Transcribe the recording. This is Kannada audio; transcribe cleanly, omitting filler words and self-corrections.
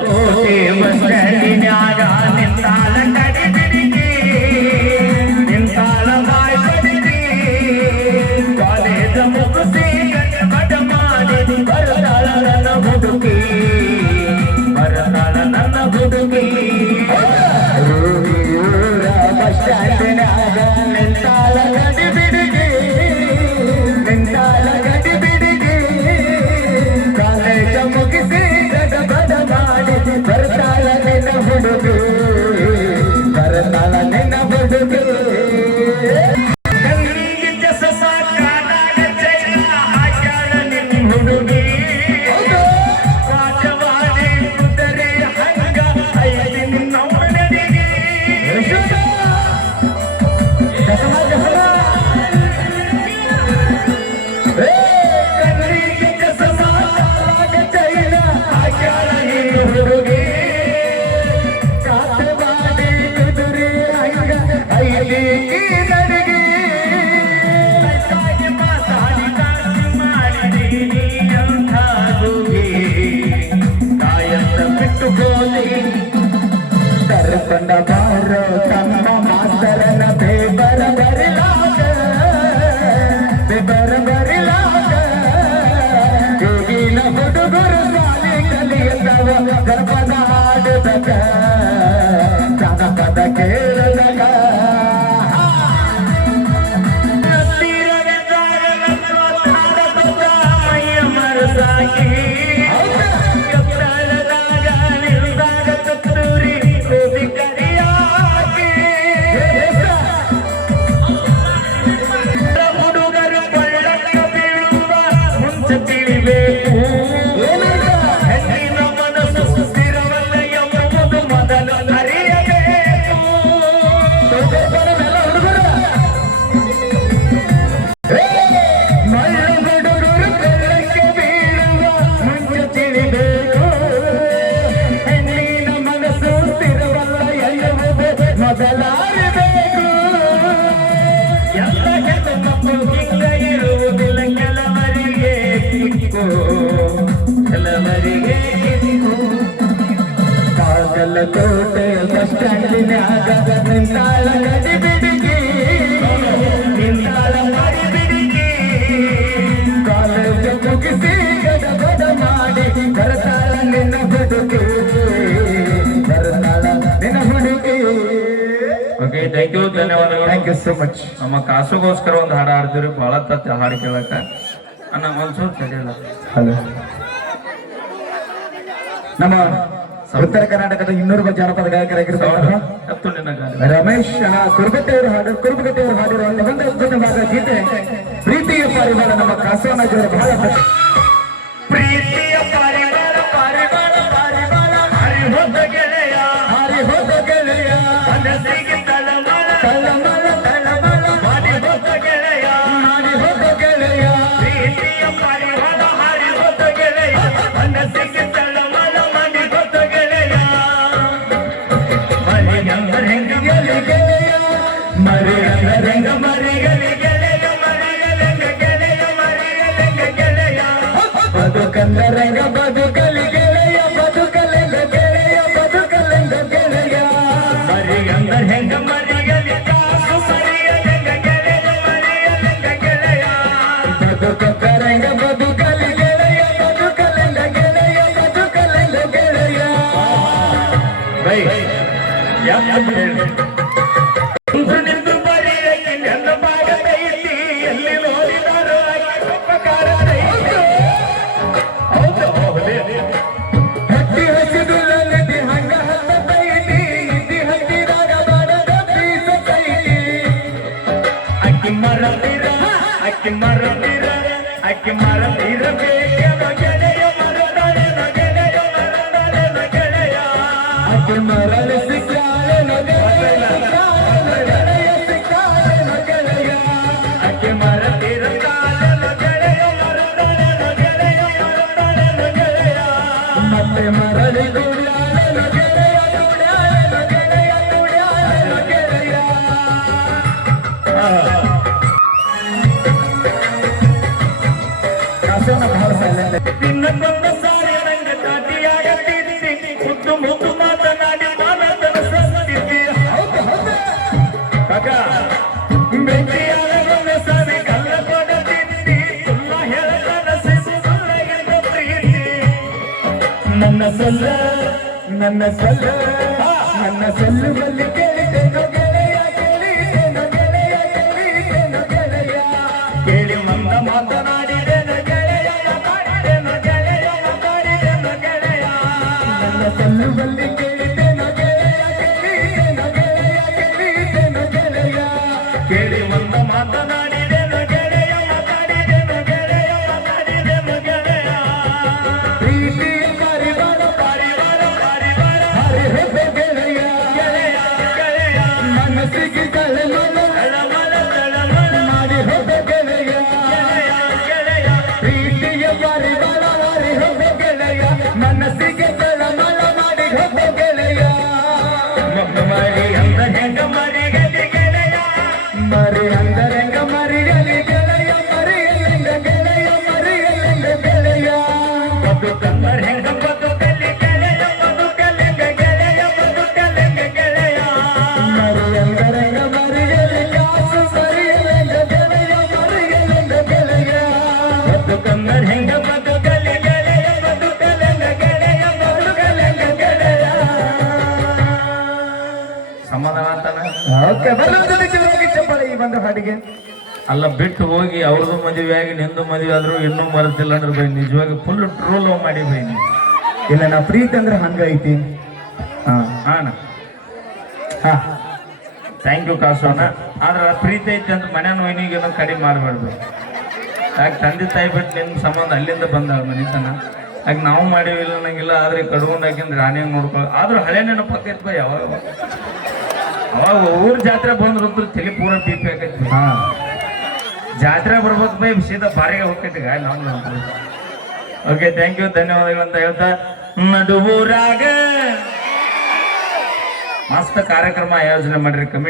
ಕೋಟೆ ಬಸ್ ಸ್ಟ್ಯಾಂಡಿನ್ಯಾಗ ನಿಂತಾಳ ಗಡಿ ಬಿಡಿಗಿ ನಿಂತಾಳ ಮಾಡಿ ಬಿಡಿಗಿ ಕಾಲೇಜ್ ಮುಗಿಸಿ ಗಡ ಗಡ ಮಾಡಿ ಬರ್ತಾಳ ನಿನ್ನ ಹುಡುಗಿ ಬರ್ತಾಳ ನಿನ್ನ ಹುಡುಗಿ. ಓಕೆ, ಥ್ಯಾಂಕ್ ಯು, ಧನ್ಯವಾದಗಳು. Thank you so much. ನಮ್ಮ ಕಾಸುಗೋಸ್ಕರ ಒಂದು ಹಾಡು ಹಾಡ್ತೀವಿ, ಭಾಳ ತತ್ತ ಹಾಡು ಕೇಳಕ ಅನ್ನ ಒಂದ್ಸೂರು ತಡೆಯಲ್ಲ. ಹಲೋ, ನಮ್ಮ ಉತ್ತರ ಕರ್ನಾಟಕದ 200 ಜಾನಪದ ಗಾಯಕರಾಗಿರ್ತಾರೆ ರಮೇಶ್ ಕುರುಬಟ್ಟೆಯವರು ಹಾಡಿರುವಂತಹ ಒಂದು ಅದ್ಭುತವಾದ ಗೀತೆ ಪ್ರೀತಿಯ ಪಾರಿವಾಳ. ನಮ್ಮ ಕಾಸವನಜರು ಬಹಳ ಪ್ರೀತಿಯ ಪಾರಿವಾಳ ಪಾರಿವಾಳ ಪಾರಿವಾಳ ಹರಿ ಹೋದ ಗೆಳೆಯ ಹರಿ ಹೋದ ಗೆಳೆಯ ಮನಸ್ಸಿಗೆ ತಳಮಳ ತಳಮಳ ತಳಮಳ ಮಾಡಿ ಹೋದ ಗೆಳೆಯ ಮಾಡಿ ಹೋದ ಗೆಳೆಯ ಪ್ರೀತಿಯ ಪಾರಿವಾಳ ಹರಿ ಹೋದ ಗೆಳೆಯ ಮನಸ್ಸಿಗೆ ಬದುಕಂದರಂಗ ಬದುಕಲಿ ಗೆಳೆಯ ಬದುಕಲೆಂಗ ಗೆಳೆಯ ಬದುಕಲೆಂಗ ಗೆಳೆಯ ಮರಿಗಂದ ಹೆಂಗ ಮರಿಗಲಿ ಕಾಸು ಮರಿಯಲೆಂಗ ಗೆಳೆಯ ಮರಿಯಲೆಂಗ ಗೆಳೆಯ ಬದುಕಂದರಂಗ ಬದುಕಲಿ ಗೆಳೆಯ ಬದುಕಲೆಂಗ ಗೆಳೆಯ ಬದುಕಲೆಂಗ ಗೆಳೆಯ. ಬೈ ನಿಂದು ಬರಿಯಲಿ ನನ್ನ ಭಾಗದೈತಿ ಎಲ್ಲಿ ನೋಡಿದಾರೋ ಉಪಕಾರ ಇನ್ನೊಂದು ಸಾರಿ ನಂಗೆ ತಾಟಿಯಾಗ ತಿನ್ನಿಸಿ ಸೊಲ್ಲ ನನ್ನ ಸೊಲ್ಲ ನನ್ನ ಸೊಲ್ಲುವಲ್ಲಿ ಕೇಳಿದೆನು ಗೆಳೆಯ ಕೇಳಿದೆನು ಗೆಳೆಯ ಕೇಳಿದೆನು ಗೆಳೆಯ ಕೇಳಿ ಮಂದ ಮಾತನಾಡಿದೆನು ಗೆಳೆಯ ಮಾಡಿದೆನು ಗೆಳೆಯ ಮಾಡಿದೆನು ಗೆಳೆಯ ನನ್ನ ಸೊಲ್ಲುವಲ್ಲಿ ಕೇಳಿದೆನು ಗೆಳೆಯ ಕೇಳಿದೆನು ಗೆಳೆಯ ಕೇಳಿದೆನು ಗೆಳೆಯ ಕೇಳಿ ಮಂದ ಮಾತನಾಡಿದೆನು ಗೆಳೆಯ ಮಾತಾಡಿದೆನು ಗೆಳೆಯ ಮಾತಾಡಿದೆನು ಗೆಳೆಯ ಪ್ರೀತಿಯ ಪರಿವಾರ ಪರಿವಾರ ಪರಿವಾರ ಹರಿ ಹೋದ ಗೆಳೆಯ ಗೆಳೆಯ ಗೆಳೆಯ ಮನಸ್ಸಿಗೆ ತಳಮಳ ತಳಮಳ ತಳಮಳ ಮಾಡಿ ಹೋದ ಗೆಳೆಯ ಗೆಳೆಯ ಗೆಳೆಯ ಪ್ರೀತಿಯ ಪರಿವಾರ ಹರಿ ಹೋದ ಗೆಳೆಯ ಮನಸ್ಸಿಗೆ ತಳಮಳ ಮಾಡಿ ಹೋದ ಗೆಳೆಯ ಮರಿ ಅಂದ ಹೆಂಗ ಮರಿಗಲಿ ಗೆಳೆಯ ಮರಿ ಅಂದರಂಗ ಮರಿಗಲಿ ಗೆಳೆಯ ಮರಿಯಲಿಂಗ ಗೆಳೆಯ ಮರಿಯಲಿಂಗ ಗೆಳೆಯ ಬದುಕಂದರ ಹೆಂಗ ಬದುಕಲಿ ಗೆಳೆಯ ಬದುಕಲಿಂಗ ಗೆಳೆಯ ಬದುಕಲಿಂಗ ಗೆಳೆಯ ಮರಿ ಅಂದರಂಗ ಮರಿಗಲಿ ಕಾಸು ಮರಿಯಲಿಂಗ ಗೆಳೆಯ ಮರಿಯಲಿಂಗ ಗೆಳೆಯ ಬದುಕಂದರ ಹೆಂಗ ಬದುಕಲಿ ಗೆಳೆಯ ಬದುಕಲಿಂಗ ಗೆಳೆಯ ಬದುಕಲಿಂಗ ಗೆಳೆಯ ಸಮಾಧಾನ ಅಂತಾನ ಓಕೆ ಬರೋದಕ್ಕೆ ಜೋರಾಗಿ ಚಪ್ಪಾಳೆ ಈ ಒಂದು ಹಾಡಿಗೆ ಅಲ್ಲ ಬಿಟ್ಟು ಹೋಗಿ ಅವ್ರದ್ದು ಮದುವೆ ಆಗಿ ನಿಂದು ಮದುವೆ ಆದ್ರೂ ಇನ್ನೂ ಮರೆತಿಲ್ಲ ಅಂದ್ರೆ ಬೈ ನಿಜವಾಗಿ ಫುಲ್ ಟ್ರೂ ಲವ್ ಮಾಡಿ ಬೈ ನೀ ಇಲ್ಲ ನಾ ಪ್ರೀತಿ ಅಂದ್ರೆ ಹಂಗೈತಿ ಹಾ ಅಣ್ಣ ಹಾ ಥ್ಯಾಂಕ್ ಯು ಕಾಸು ಅಣ್ಣ ಆದ್ರೆ ಪ್ರೀತಿ ಐತಿ ಅಂತ ಮನೆ ನೋಯಿನಿಗೇನೋ ಕಡಿಮೆ ಮಾಡಬಾರ್ದು ಯಾಕೆ ತಂದೆ ತಾಯಿ ಬಿಟ್ಟು ನಿನ್ನ ಸಂಬಂಧ ಅಲ್ಲಿಂದ ಬಂದ ಮನಿತನ ಯಾಕೆ ನಾವು ಮಾಡೀವಿಲ್ಲ ಅನ್ನಂಗಿಲ್ಲ ಆದ್ರೆ ಕಡ್ಕೊಂಡು ಹಾಕಿಂದ್ರೆ ರಾಣಿಯಂಗೆ ನೋಡ್ಕೊಳ್ಳೋ ಆದ್ರೂ ಹಳೆ ನೆನಪಕ್ಕೈತಿ ಬೈ ಯಾವಾಗ ಅವಾಗ ಊರ್ ಜಾತ್ರೆ ಬಂದ್ರಂತೂ ತಲೆ ಪೂರ ಪೀಪಿ ಆಕೈತಿ ಹಾ ಜಾತ್ರೆ ಬರ್ಬೇಕು ಬೈ ಸೀದಾ ಬಾರಿಗೆ ಹೋಗ್ತೈತಿ ಗಾಯ ನಾವು ಓಕೆ ಥ್ಯಾಂಕ್ ಯು ಧನ್ಯವಾದಗಳು ಅಂತ ಹೇಳ್ತಾ ನಡುವೂರಾಗ ಮಸ್ತ್ ಕಾರ್ಯಕ್ರಮ ಆಯೋಜನೆ ಮಾಡಿರಿ ಕಮಿಟಿ